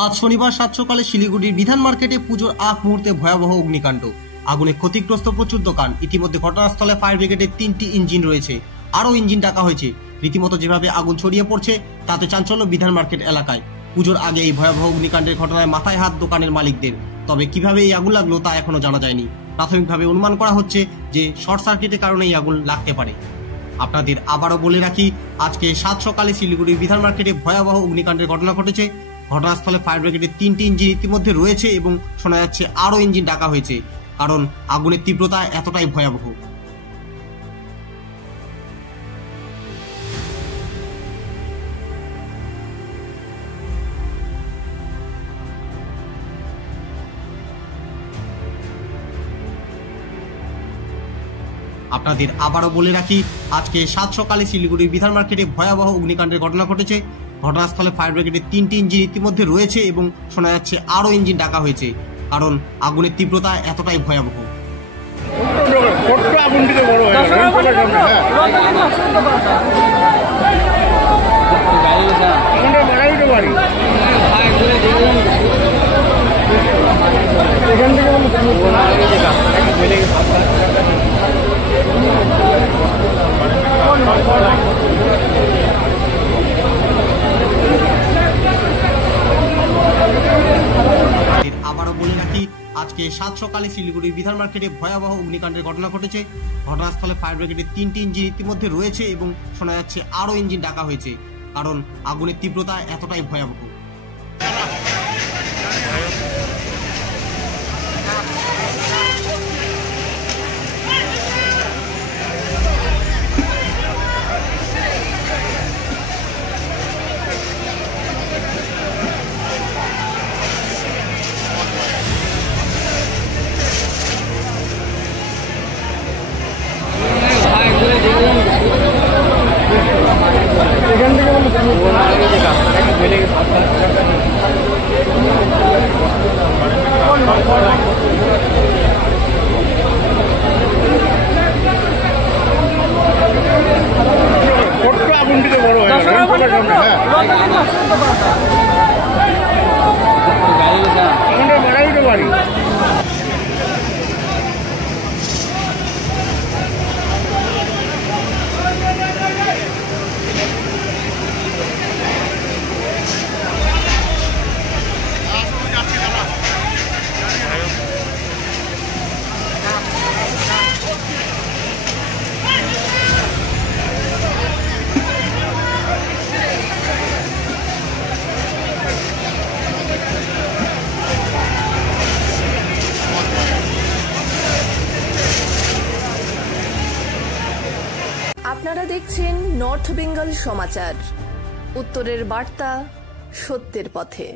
আজ শনিবার সাত সকালে শিলিগুড়ির বিধান মার্কেটে পুজোর আগ মুহূর্তে ভয়াবহ অগ্নিকাণ্ড। আগুনে ক্ষতিগ্রস্ত প্রচুর দোকান। ইতিমধ্যে ঘটনাস্থলে ফায়ার ব্রিগেডের 3টি ইঞ্জিন রয়েছে, আরও ইঞ্জিন ডাকা হয়েছে। রীতিমতো যেভাবে আগুন ছড়িয়ে পড়ছে তাতে চাঞ্চল্য বিধান মার্কেট এলাকায়। পুজোর আগে এই ভয়াবহ অগ্নিকাণ্ডের ঘটনায় মাথায় হাত দোকানের মালিকদের। তবে কিভাবে এই আগুন লাগলো তা এখনো জানা যায়নি। প্রাথমিকভাবে অনুমান করা হচ্ছে যে শর্ট সার্কিটের কারণে এই আগুন লাগতে পারে। আপনাদের আবারও বলে রাখি, আজকে সাত সকালে শিলিগুড়ির বিধান মার্কেটে ভয়াবহ অগ্নিকাণ্ডের ঘটনা ঘটেছে। ঘটনাস্থলে ফায়ার ব্রিগেডের 3টি ইঞ্জিন ইতিমধ্যে রয়েছে এবং শোনা যাচ্ছে আরও ইঞ্জিন ডাকা হয়েছে, কারণ আগুনের তীব্রতা এতটাই ভয়াবহ। আপনাদের আবারও বলে রাখি, আজকে সাত সকালে শিলিগুড়ির বিধান মার্কেটে ভয়াবহ অগ্নিকাণ্ডের ঘটনা ঘটেছে। ঘটনাস্থলে ফায়ার ব্রিগেডের 3টি ইঞ্জিন ইতিমধ্যে রয়েছে এবং শোনা যাচ্ছে আরও ইঞ্জিন ডাকা হয়েছে, কারণ আগুনের তীব্রতা এতটাই ভয়াবহ। আবারও বলে রাখি, আজকে সাত সকালে শিলিগুড়ির বিধান মার্কেটে ভয়াবহ অগ্নিকাণ্ডের ঘটনা ঘটেছে। ঘটনাস্থলে ফায়ার ব্রিগেডের 3টি ইঞ্জিন ইতিমধ্যে রয়েছে এবং শোনা যাচ্ছে আরও ইঞ্জিন ডাকা হয়েছে, কারণ আগুনের তীব্রতা এতটাই ভয়াবহ। আপনারা দেখছেন নর্থ বেঙ্গল সমাচার, উত্তরের বার্তা, সত্যের পথে।